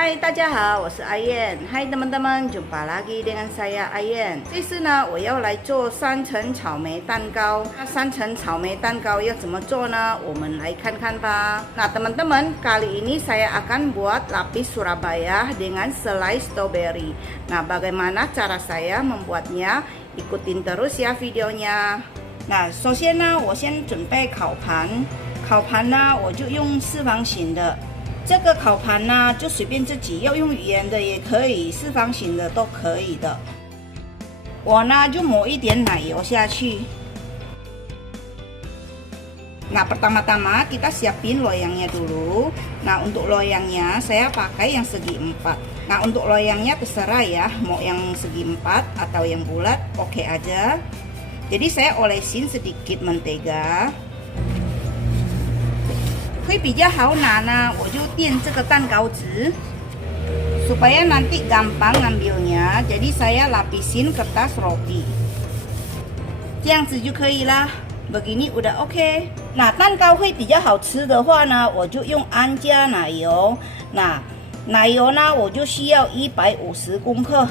嗨，大家好，我是阿燕。嗨，teman-teman，jumpa lagi dengan saya Ayen。这次呢，我要来做3层草莓蛋糕。那3层草莓蛋糕要怎么做呢？我们来看看吧。Nah, teman-teman, kali ini saya akan buat lapis Surabaya dengan selai strawberry. Nah, bagaimana cara saya membuatnya? Ikutin terus ya videonya。那首先呢，我先准备烤盘。烤盘呢，我就用4方形的。这个烤盘呢，就随便自己要用圆的也可以，4方形的都可以的。我呢就抹一点奶油下去。Nah, pertama-tama kita siapin loyangnya dulu. Nah, untuk loyangnya saya pakai yang segi 4. Nah, untuk loyangnya terserah ya, mau yang segi 4 atau yang bulat, oke aja. Jadi saya olesin sedikit mentega。会比较好拿呢，我就垫这个蛋糕纸 supaya nanti gampang ngambilnya. Jadi saya lapisin kertas roti， 这样子就可以啦。begini udah OK。那蛋糕会比较好吃的话呢，我就用安佳奶油。那奶油呢，我就需要150公克。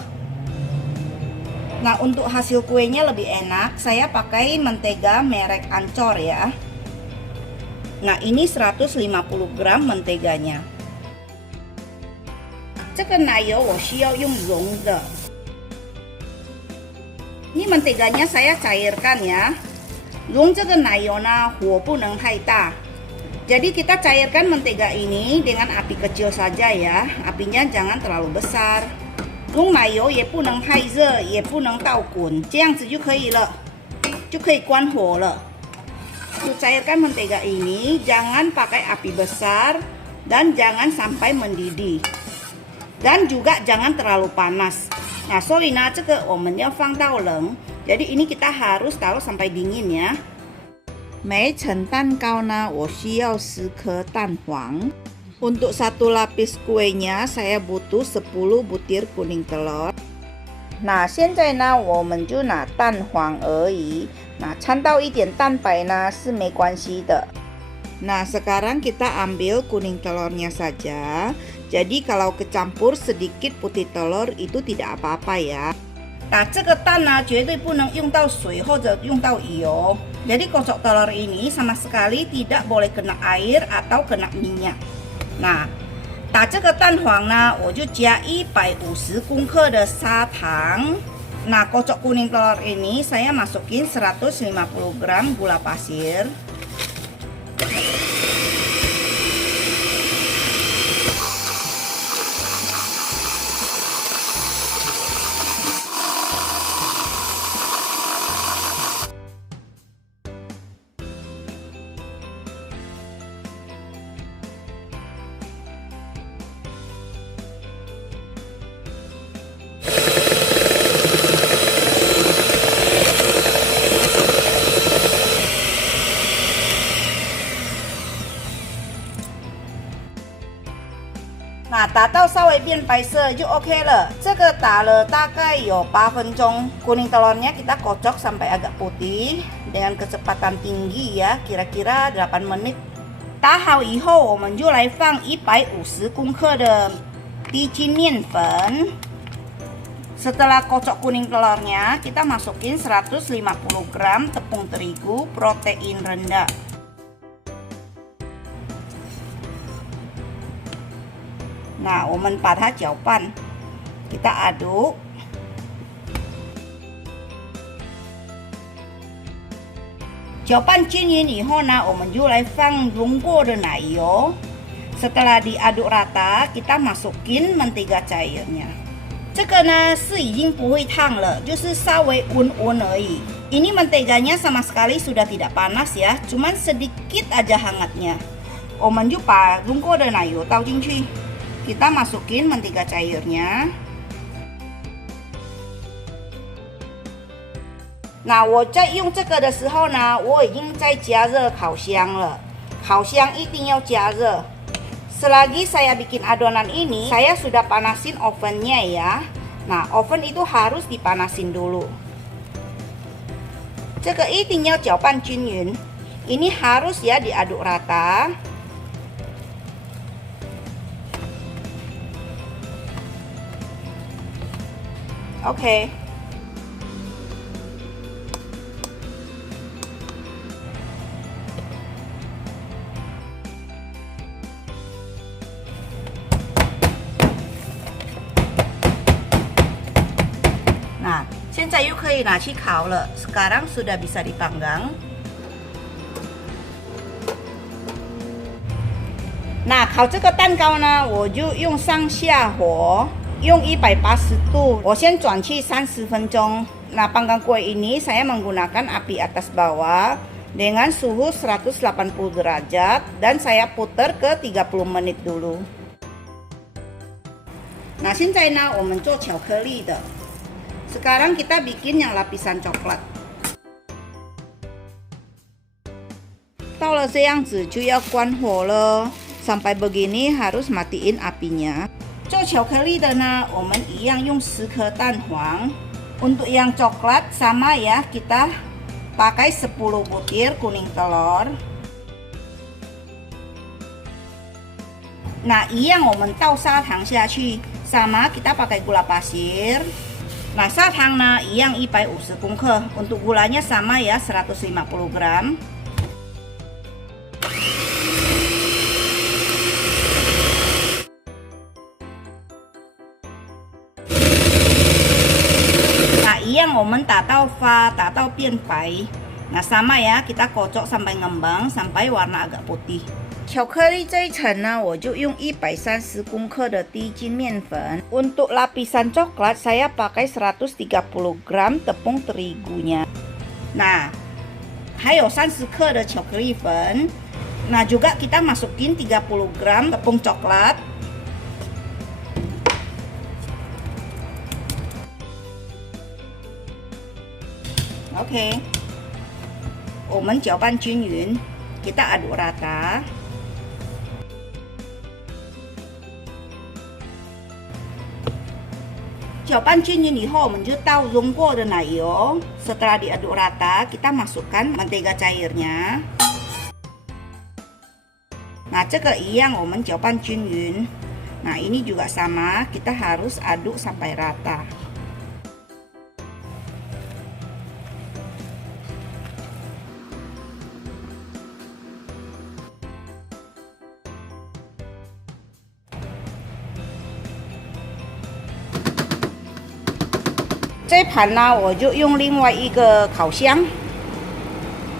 Nah, untuk hasil kuenya lebih enak, saya pakai mentega merek Ancor ya. Nah, ini 150 gram menteganya。这个奶油我需要用溶的。ini menteganya saya cairkan ya。溶这个奶油呢，火不能太大。jadi kita cairkan mentega ini dengan api kecil saja ya， apinya jangan terlalu besar。溶奶油也不能太热，也不能倒滚，这样子就可以了，就可以关火了。Untuk cairkan mentega ini jangan pakai api besar dan jangan sampai mendidih, dan juga jangan terlalu panas. Nah, 所以呢，这个我们要放到冷， jadi ini kita harus taruh sampai dingin ya。每层蛋糕呢，我需要10颗蛋黄。Untuk 1 lapis kuenya saya butuh 10 butir kuning telur。那现在呢，我们就拿蛋黄而已。Nah, 掺到一点蛋白呢是没关系的。Nah, sekarang kita ambil kuning telurnya saja. Jadi kalau kecampur sedikit putih telur itu tidak apa-apa ya. Nah, 这个蛋呢绝对不能用到水或者用到油。Jadi kocok telur ini sama sekali tidak boleh kena air atau kena minyak。那打这个蛋黄呢，我就加150公克的砂糖。Nah, kocok kuning telur ini saya masukin 150 gram gula pasir.那打到稍微变白色就 OK 了。这个打了大概有8分钟。Kuning telurnya kita kocok sampai agak putih dengan kecepatan tinggi ya, kira-kira 8 menit。打好以后，我们就来放150公克的低筋面粉。Setelah kocok kuning telurnya, kita masukin 150 gram tepung terigu protein rendah。Nah, 我们把它搅拌， kita aduk。搅拌均匀以后呢，我们就来放溶过的奶油。Setelah diaduk rata, kita masukin mentega cairnya。这个呢是已经不会烫了，就是稍微温而已。Ini menteganya sama sekali sudah tidak panas ya, cuman sedikit aja hangatnya。我们就把溶过的奶油倒进去。Kita masukin mentega cairnya。那我在用这个的时候呢，我已经在加热烤箱了。烤箱一定要加热。Selagi saya bikin adonan ini, saya sudah panasin ovennya ya. Nah, oven itu harus dipanasin dulu。这个一定要搅拌均匀。Ini harus ya diaduk rata。OK。Nah, 现在又可以拿去烤了。Sekarang sudah bisa dipanggang。那烤这个蛋糕呢，我就用上下火，用180度，我先转去30分钟。Nah, panggang kue ini saya menggunakan api atas bawah dengan suhu 180 derajat dan saya putar ke 30 menit dulu. Nah, 现在呢，我们做巧克力的。Sekarang kita bikin yang lapisan coklat。到了这样子就要关火了。Sampai begini harus matiin apinya. 做巧克力的呢，我们一样用10颗蛋黄。Untuk yang coklat sama ya, kita pakai 10 butir kuning telur. Nah, 一样我们倒砂糖下去， sama kita pakai gula pasir. Nah, 砂糖呢，一样150公克。Untuk gulanya sama ya, 150 gram. Yang 我们打到发，打到变白。Nah, sama ya, kita kocok sampai ngembang, sampai warna agak putih。巧克力这一层呢，我就用130公克的低筋面粉。Untuk lapisan coklat, saya pakai 130 gram tepung terigunya. Nah, 还有30克的巧克力粉。Nah, juga kita masukin 30 gram tepung coklat。OK， 我们搅拌均匀 ，kita aduk rata。搅拌均匀以后，我们就倒溶过的奶油。Setelah diaduk rata, kita masukkan mentega cairnya。Nah, 这个一样，我们搅拌均匀。Nah, ini juga sama, kita harus aduk sampai rata。这盘呢，我就用另外一个烤箱。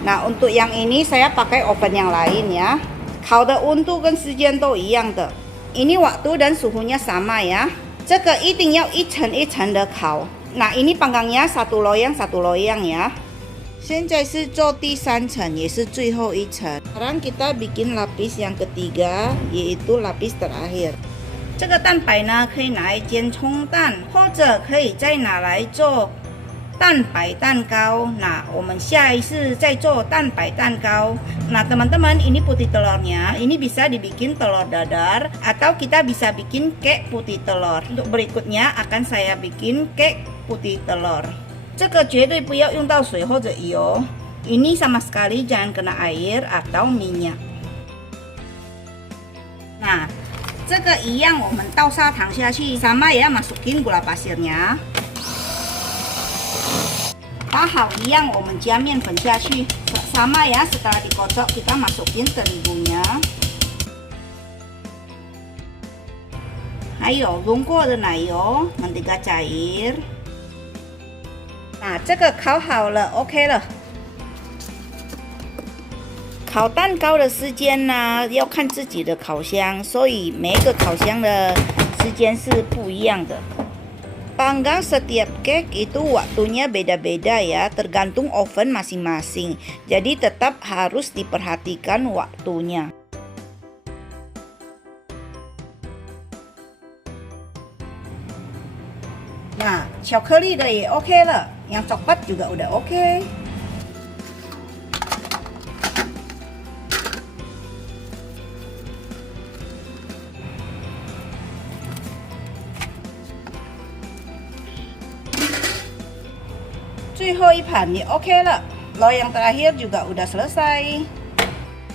Nah, untuk yang ini saya pakai oven yang lain ya. 烤的温度跟时间都一样的。Ini waktu dan suhunya sama ya. 这个一定要一层一层的烤。Nah, ini panggangnya satu loyang ya. 现在是做第3层，也是最后一层。Sekarang kita bikin lapis yang ketiga, yaitu lapis terakhir。这个蛋白呢，可以拿来煎葱蛋，或者可以再拿来做蛋白蛋糕。Nah, 我们下一次再做蛋白蛋糕。Nah, teman-teman, ini putih telurnya. Ini bisa dibikin telur dadar atau kita bisa bikin cake putih telur. Untuk berikutnya akan saya bikin cake putih telur. 这个绝对不要用到水或者油。Ini sama sekali jangan kena air atau minyak. Nah, 这个一样，我们倒砂糖下去 ，sama ya masukin gula pasirnya。打好一样，我们加面粉下去 ，sama ya setelah dikocok kita masukin terigunya。还有溶过的奶油 mentega cair。这个烤好了 ，OK 了。烤蛋糕的时间呢，要看自己的烤箱，所以每一个烤箱的时间是不一样的。Panggang setiap cake itu waktunya beda-beda ya, tergantung oven masing-masing. Jadi tetap harus diperhatikan waktunya. Nah, 巧克力的也 OK 了， yang coklat juga udah OK。最后一盘也 OK 了， loyang terakhir juga udah selesai。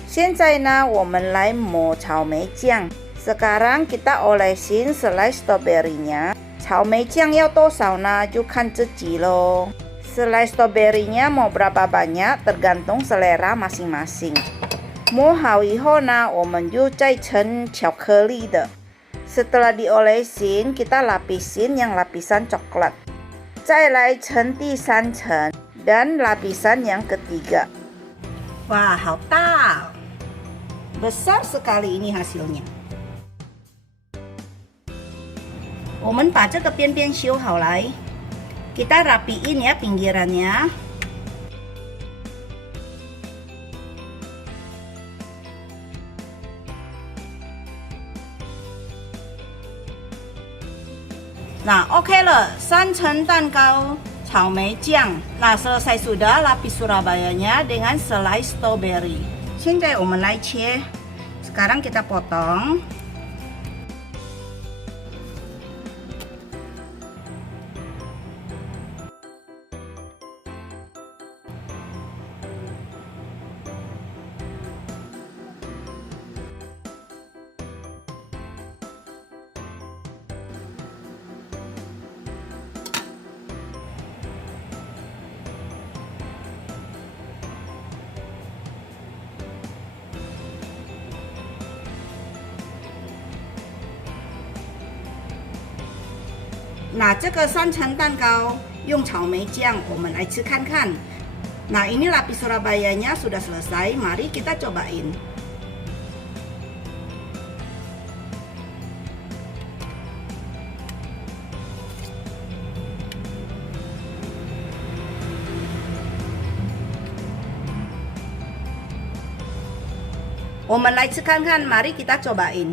现在呢，我们来抹草莓酱。Sekarang kita olesin selai stroberinya。草莓酱要多少呢？就看自己咯。Selai strawberry-nya mau berapa banyak tergantung selera masing-masing. 磨好以后呢，我们就再盛巧克力的。Setelah diolesin, kita lapisin yang lapisan coklat. 再来盛第3层 dan lapisan yang ketiga. Wah, 好大， besar sekali ini hasilnya. 我们把这个边边修好来。Kita rapiin ya pinggirannya. Nah, oke了，3层蛋糕草莓酱。Nah, selesai sudah lapis Surabayanya dengan selai strawberry. 现在我们来切。Sekarang kita potong. Nah, 这个3层蛋糕用草莓酱，我们来吃看看。Nah, ini lapis Surabayanya sudah selesai. Mari kita cobain. Mari kita cobain.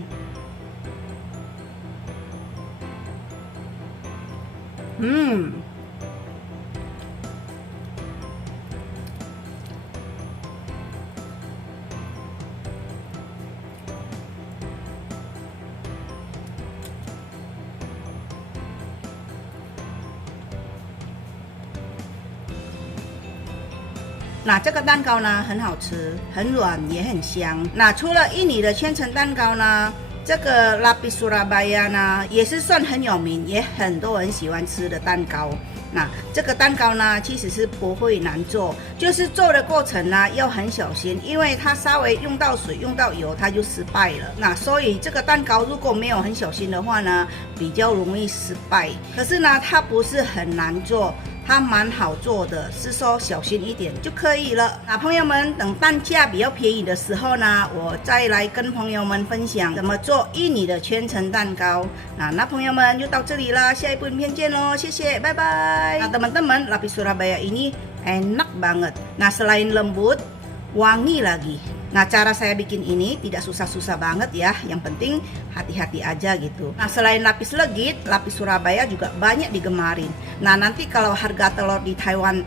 Nah, 这个蛋糕呢很好吃，很软也很香。那除了印尼的千层蛋糕呢，这个 Lapis Surabaya 呢也是算很有名，也很多人喜欢吃的蛋糕。那这个蛋糕呢其实是不会难做，就是做的过程呢要很小心，因为它稍微用到水、用到油，它就失败了。那所以这个蛋糕如果没有很小心的话呢，比较容易失败。可是呢，它不是很难做。它蛮好做的，是说小心一点就可以了。那朋友们，等蛋价比较便宜的时候呢，我再来跟朋友们分享怎么做印尼的千层蛋糕。那朋友们就到这里啦，下一部影片见咯，谢谢，拜拜。Nah teman-teman, lapis Surabaya ini enak banget. Nah selain lembut, wangi lagi. Nah cara saya bikin ini tidak susah-susah banget ya, yang penting hati-hati aja gitu. Nah selain lapis legit, lapis Surabaya juga banyak digemarin. Nah nanti kalau harga telur di Taiwan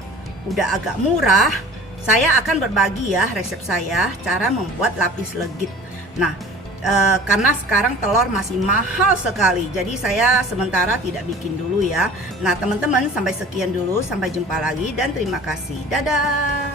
udah agak murah, saya akan berbagi ya resep saya cara membuat lapis legit. Nah karena sekarang telur masih mahal sekali, jadi saya sementara tidak bikin dulu ya. Nah teman-teman, sampai sekian dulu, sampai jumpa lagi dan terima kasih, dadah.